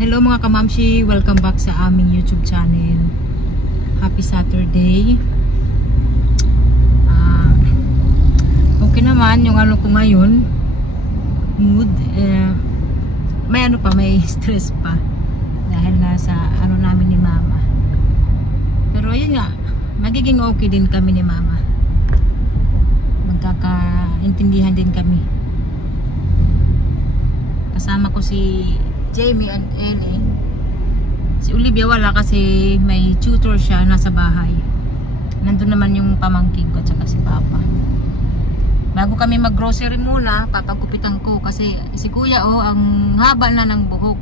Hello mga kamamshi, welcome back sa aming YouTube channel. Happy Saturday. Okay naman yung ano ko ngayon, mood. May ano pa, may stress pa dahil nga sa ano namin ni mama. Pero yun nga, magiging okay din kami ni mama. Magkakaintindihan din kami. Kasama ko si Jamie and Ellie. Si Olivia wala kasi may tutor siya, nasa bahay. Nandun naman yung pamangkin ko at saka si Papa. Bago kami mag-grocery muna, papagupitan ko kasi si Kuya ang haba na ng buhok.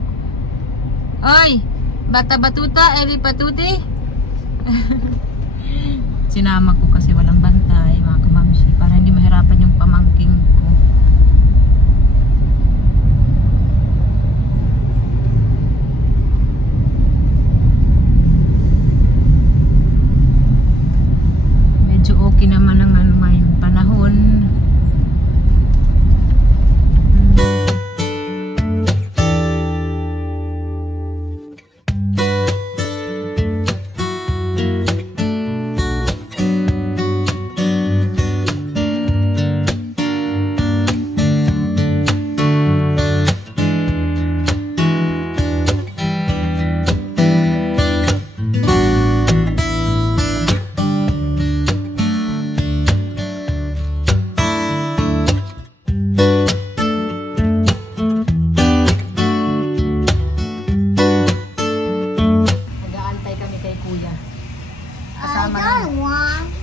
Oy! Bata batuta, Ellie patuti. Sinama ko kasi walang bantay, mga kamamsi, para hindi mahirapan yung pamangkin ko. Okay naman ang ano ngayon panahon.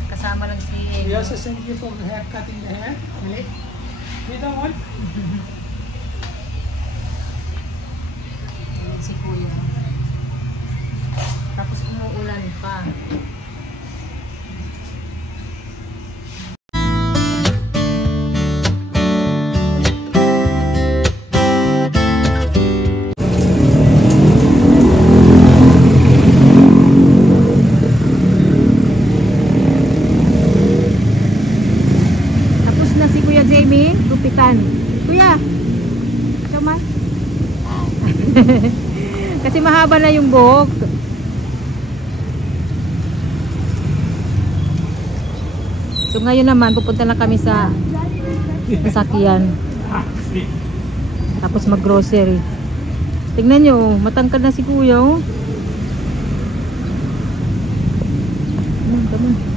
Kasama lang si We also send you for the hair, cutting the hair. Really? You don't want? Ayan si Kuya. Tapos umuulan pa. Jamie, gupitan. Kuya, come on. Kasi mahaba na yung buhok. So ngayon naman, pupunta na kami sa sasakyan. Tapos mag-grocery. Tingnan nyo, matangkad na si Kuya. Oh. Come on.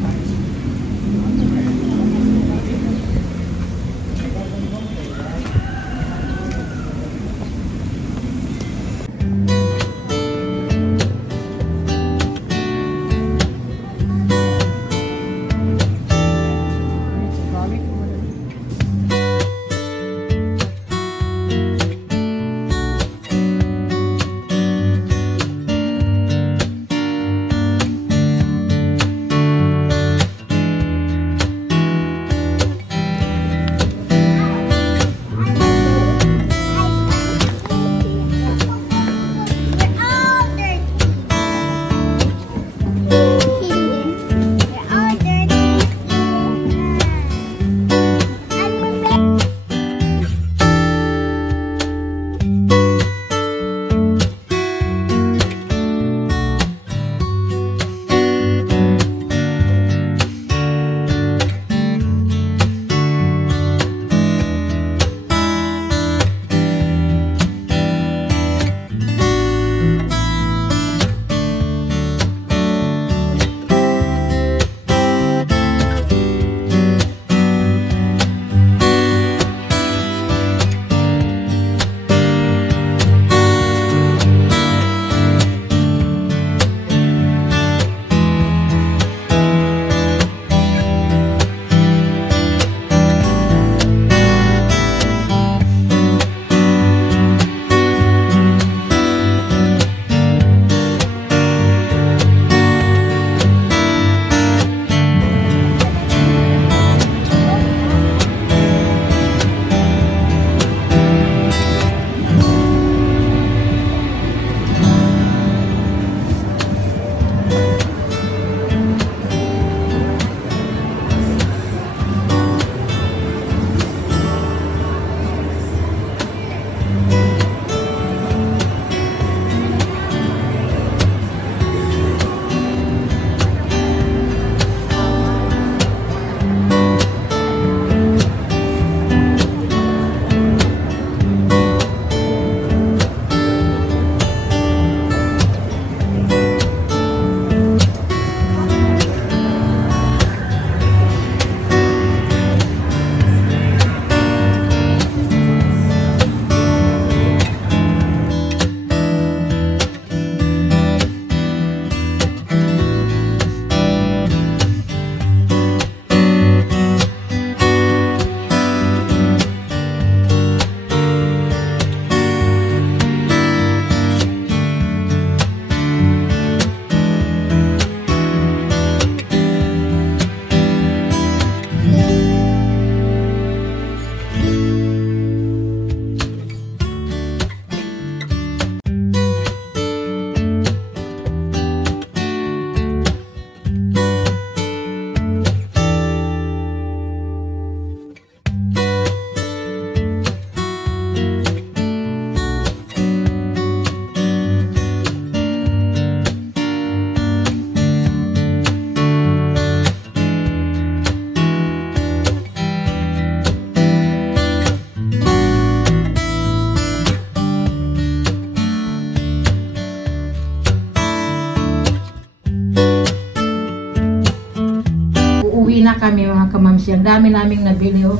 kami mga kamamsi. Ang dami naming nabili oh.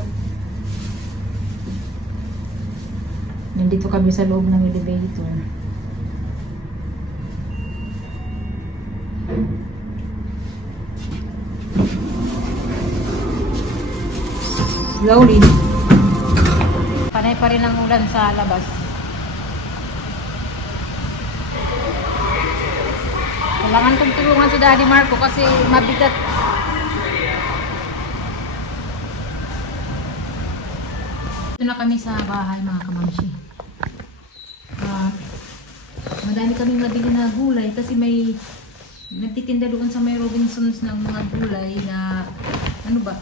Nandito kami sa loob ng elevator. Slowly. Panay pa rin ang ulan sa labas. Kailangan kong tulungan si Daddy Marco kasi mabigat. Ito na kami sa bahay mga kamamsi. Madami kaming nabili na gulay kasi may nagtitinda doon sa may Robinsons ng mga gulay na ano ba?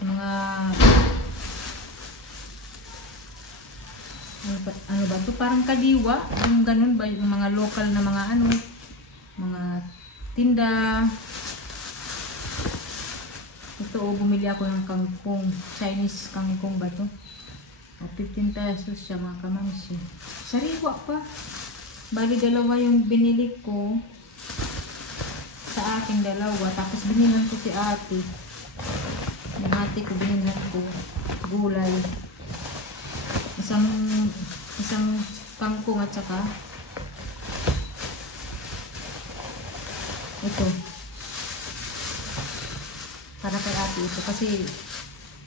Mga ano ba to? Parang kadiwa, yung ganun ba, yung mga local na mga ano, mga tinda. Ito bumili ako ng kangkong, Chinese kangkong ba to? 15 pesos siya mga kamamsi. Sariwa pa. Bali dalawa yung binili ko sa aking dalawa. Tapos binilan ko si ate. Yung ate ko binilan ko gulay. Isang kangkong at saka ito. Para kay ate ito. Kasi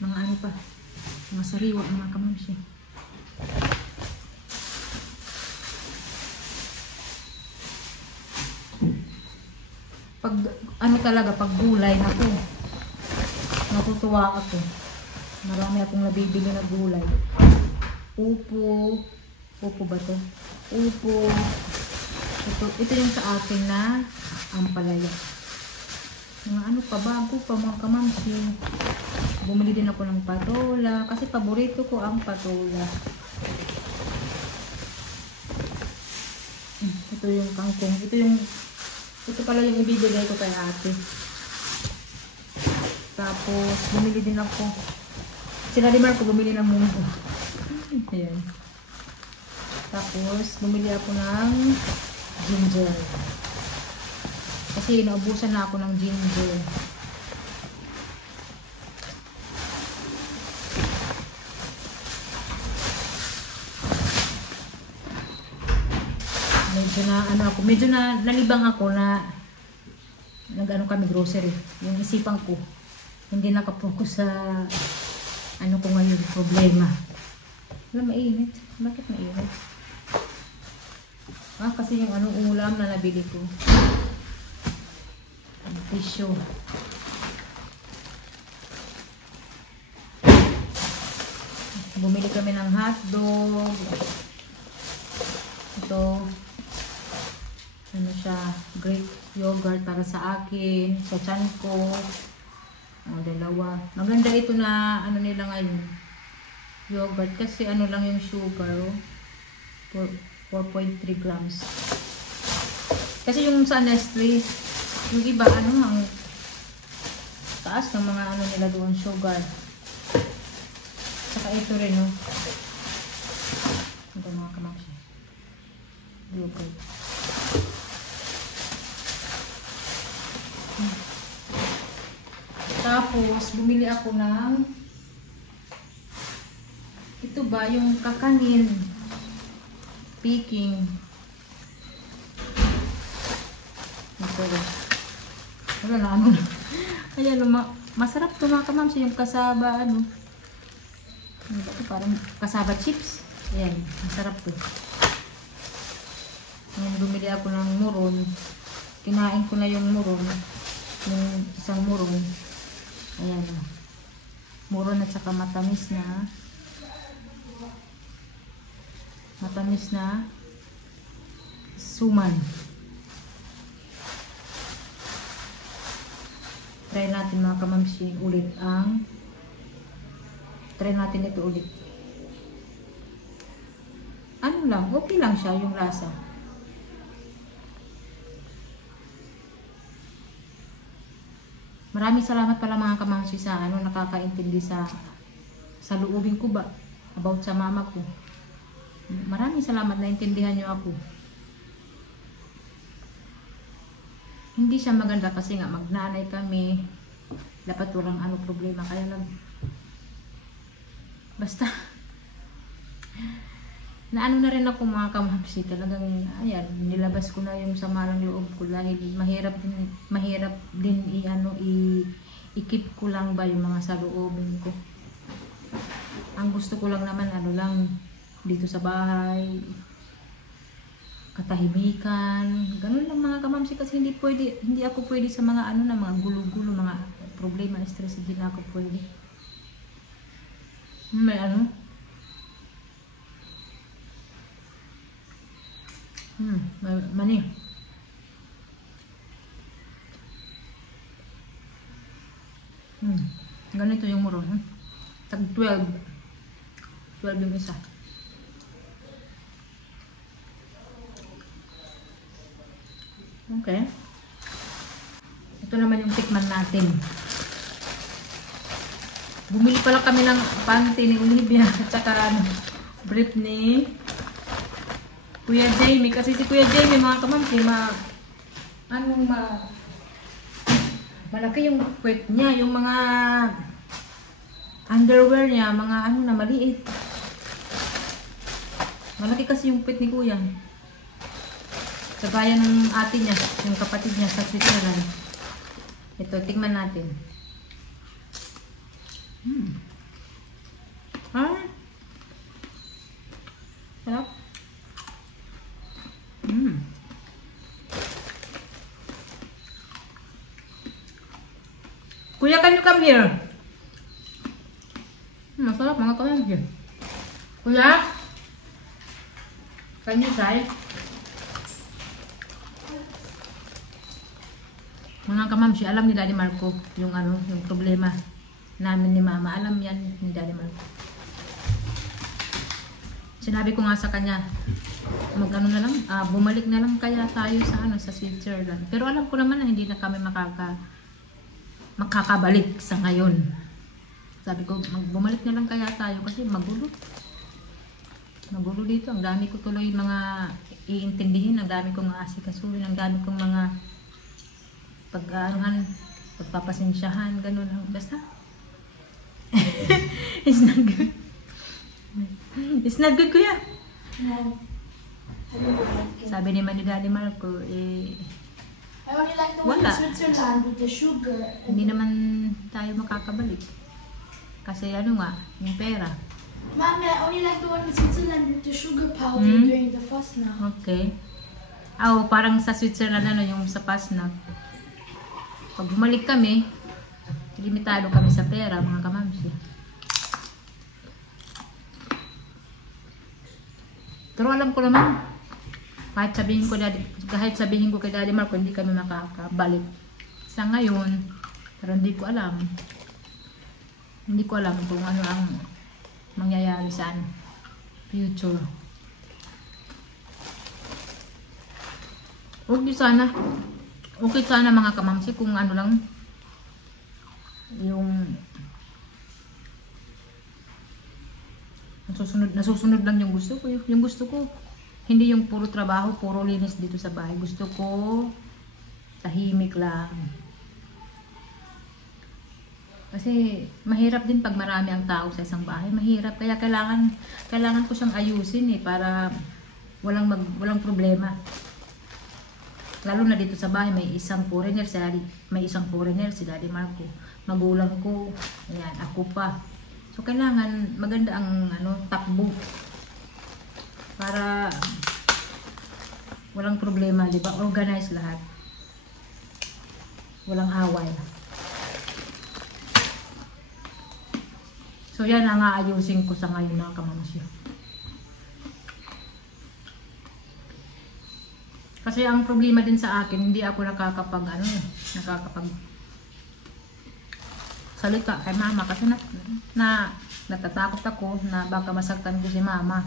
mga ano pa. Mga sariwa mga kamamsi. Pag ano talaga, pag gulay na po, natutuwa ako. Marami akong nabibili na gulay. Upo ba to? Upo. Ito yung sa akin na ampalaya. Mga ano pa, bago pa mga kamamsi. Bumili din ako ng patola kasi paborito ko ang patola. Ito yung kangkong. Ito pala yung ibibigay ko kay ate. Tapos bumili din ako. Si Daddy Marco bumili ng munggo. Ayan. Tapos bumili ako ng ginger. Kasi naubusan na ako ng ginger. Medyo na nalibang ako na nag-ano kami grocery. Yung isipan ko hindi nakapokus sa ano ko ngayon, problema. Wala, mainit. Bakit mainit? Kasi yung anong ulam na nabili ko. Tissue. Bumili kami ng hotdog. Ito ano siya, Greek yogurt para sa akin, sa tiyan ko. Dalawa. Maganda ito na ano nila ngayon, yogurt, kasi ano lang yung sugar, 4.3 grams. Kasi yung sa Nestle, yung iba ano, ang taas ng mga ano nila doon, sugar. Saka ito rin, no? Ito mga kamamsi. Yogurt. Tapos, bumili ako ng ito ba, yung kakanin Peking. Ito. Wala na, ano na. Ayan, masarap ito mga kamamsi, yung kasaba, ano. Parang kasaba chips. Ayan, masarap ito. Ngayon, bumili ako ng muron. Kinain ko na yung muron. Yung isang muron. Ayan. Muron at saka matamis na suman. Try natin mga kamamsi ulit try natin ito ulit. Ano lang, okay lang siya yung lasa. Maraming salamat pala mga kamamsi sa nakakaintindi sa loobin ko ba about sa mama ko. Maraming salamat na intindihan niyo ako. Hindi siya maganda kasi nga magnanay kami. dapat walang ano problema. Kaya lang, basta, naano na rin ako mga kamamsi, talagang, ayan, nilabas ko na yung sama ng loob ko dahil mahirap din i-keep ko lang ba yung mga saloobin ko. Ang gusto ko lang naman, ano lang, dito sa bahay, katahimikan, ganun lang mga kamamsi, kasi hindi ako pwede sa mga ano na mga gulo-gulo, mga problema, stress, hindi na ako pwede. May ano? Mani. Ganito yung muro. Tag 12. 12 yung isa. Okay. Ito naman yung tikman natin. Bumili pala kami ng panty ni Olivia at saka brief ni Kuya Jamie. Kasi si Kuya Jamie, mga kamamsi, malaki yung puwet niya. Yung mga underwear niya, mga ano na maliit. Malaki kasi yung puwet ni Kuya. Kagaya ng ate niya, yung kapatid niya sa Switzerland. Ito, tingnan natin. Sarap. Kuya, can you come here? Masarap mga kamamsi. Kuya, can you try? Mga kamamsi, alam ni Daddy Marco yung yung problema namin ni Mama. Alam yan ni Daddy Marco. Sinabi ko nga sa kanya, mag-ano na lang, bumalik na lang kaya tayo sa Switzerland. Pero alam ko naman na hindi na kami makakabalik sa ngayon. Sabi ko, bumalik na lang kaya tayo kasi magulo. Magulo dito. Ang dami ko tuloy mga iintindihin, ang dami kong aasikasuhin, ang dami kong mga pagpapasensyahan, ganun lang. Basta. It's not good. It's not good, Kuya. No. I don't like it. Sabi naman ni Daddy Marco, I only like the one in wala. Switzerland with the sugar. Hindi naman tayo makakabalik. Kasi ano nga, yung pera. Mommy, I only like the one in Switzerland with the sugar powder during the fast now. Okay. Parang sa Switzerland yung sa Pasnag. Pag bumalik kami, limitado kami sa pera, mga kamamsi. Pero alam ko naman, kahit sabihin ko kay Daddy Marco, hindi kami makakabalik. Sa ngayon, pero hindi ko alam. Hindi ko alam kung ano ang mangyayari sa future. Okay sana mga kamamsi kung ano lang yung nasusunod lang yung gusto ko. Yung gusto ko, hindi yung puro trabaho, puro linis dito sa bahay. Gusto ko tahimik lang. Kasi mahirap din pag marami ang tao sa isang bahay. Mahirap. Kaya kailangan ko siyang ayusin para walang problema. Lalo na dito sa bahay, may isang foreigner si Daddy Marco. Magulang ko, ayan, ako pa. So kailangan maganda ang takbo para walang problema, di ba? Organize lahat. Walang away. So yan ang aayusin ko sa ngayon na kamamsi. Kasi ang problema din sa akin, hindi ako nakakapag salita kay Mama kasi natatakot ako na baka masaktan ko si Mama.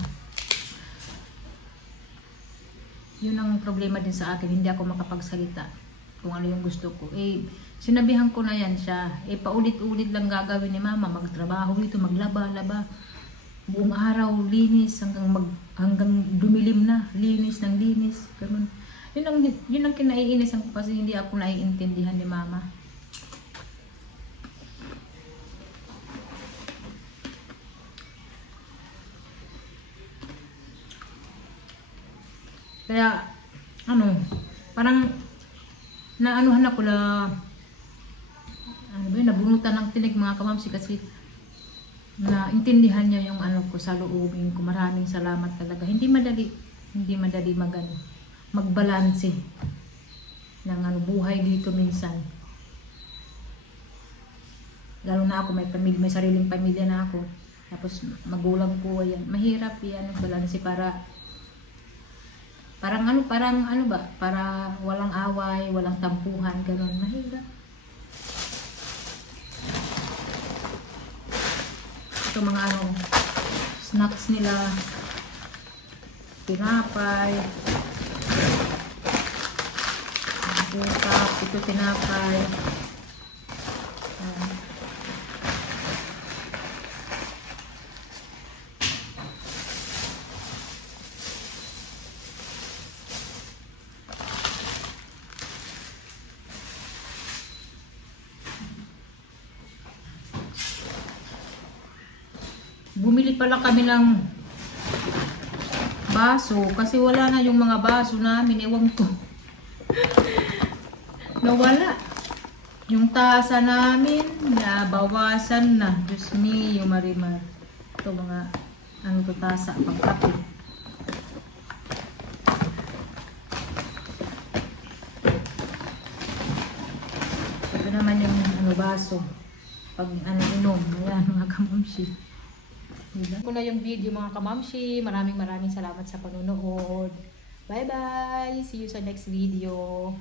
Yun ang problema din sa akin, hindi ako makapagsalita kung ano yung gusto ko. Sinabihan ko na yan siya. Paulit-ulit lang gagawin ni Mama, magtrabaho dito, maglaba, buong araw, linis, hanggang dumilim na, linis ng linis, ganun. Yun ang kinaiinisan ko kasi hindi ako naiintindihan ni Mama. Kaya, ano, parang naanuhan ako na, ano ba yun, nabunutan ng tinig mga kamamsi kasi naintindihan niya yung ano ko sa loobin ko. Maraming salamat talaga. Hindi madali magbalanse ng ano, buhay dito minsan. Lalo na ako, may sariling pamilya na ako. Tapos magulang ko, ayan. Mahirap yan, balanse parang ano ba? Para walang away, walang tampuhan, gano'n. Mahirap. Ito mga ano, snacks nila. Tinapay. Ito tinapay. Bumili pala kami ng baso kasi wala na yung mga baso namin, ewan ko. Nawala. Yung tasa namin, nabawasan na. Diyos mio, Marimar. Ito mga, ano to, tasa, pagkape. Ito naman yung ano, baso. Pag ano, inom. Ayan, mga kamamsi. Ito na yung video mga kamamsi. Maraming salamat sa panonood. Bye bye! See you sa next video.